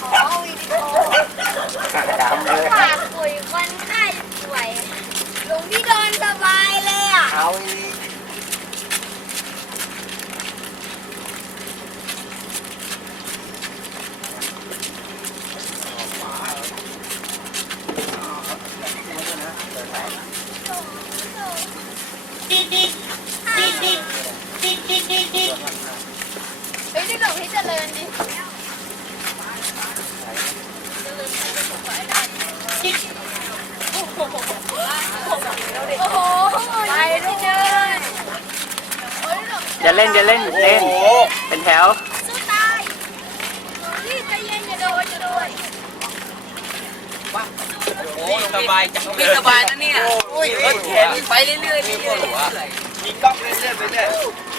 ขอวิดีโอ ดำเลย ฝากปุ๋ยคนไข้ป่วยหลวงพี่โดนสบายเลยอะ เอาอีก เฮ้ยนี่หลวงพี่เจริญดิเจริญใครจะถูกไว้ได้โอ้โหโอ้โหไปด้วยเจริญโอ้ยหลวงอย่าเล่นอย่าเล่นเล่น เป็นแถวสู้ตายนี่ใจเย็นอย่าโดนอย่าโดนโอ้สบายจังไม่สบายนะเนี่ยรถเข็นไปเรื่อยๆเรื่อยๆเรื่อยมีกล้องเรื่อยๆไปเรื่อย ๆ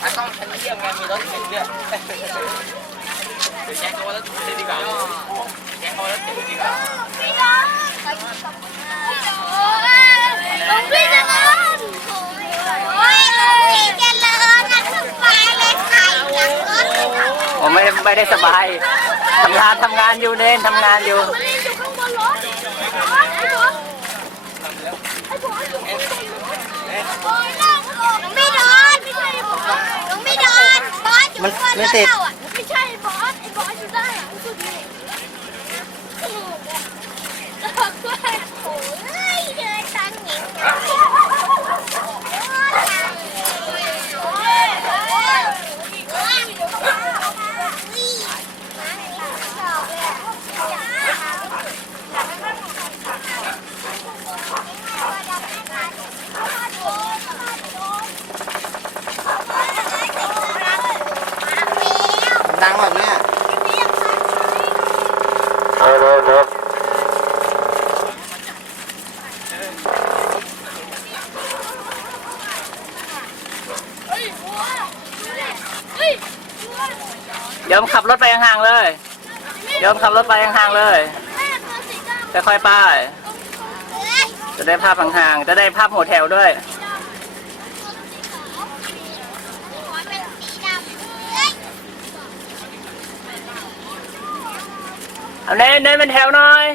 ถ้าต้องชั้นเยี่ยมไงมี รถเข็นเนี่ยเดี๋ยวแจ็คเอารถเข็นดีกว่าแจ็คเอารถเข็นดีกว่าพี่โดนไม่โดนหลวงเจริญโอ้ยลงดีเจริญนสบายเลยไข่จังรถผมไม่ไม่ได้สบายทำงานทำงานอยู่เน้นทำงานอยู่ มันเล่นอยู่ข้างบนรถไอ้บอสไอ้บอสอยู่ข้างบนรถโอ้ยนั่งหลวงไม่โดนไม่ใช่บอสหลวงไม่โดน บอสอยู่ข้างบนรถเราอะไม่ใช่บอสไอ้บอสอยู่ด้านหลังสุดนี่สนุกอะแล้วก็โอ้ยเดินทางหนี ๆดังแบบเนี้ยเดี๋ยวขับรถไปห่างๆเลย เดี๋ยวขับรถไปห่างๆเลยค่อยๆไป จะได้ภาพห่างๆ จะได้ภาพโฮเทลด้วย เอาเน้นเน้นเป็นแถวหน่อย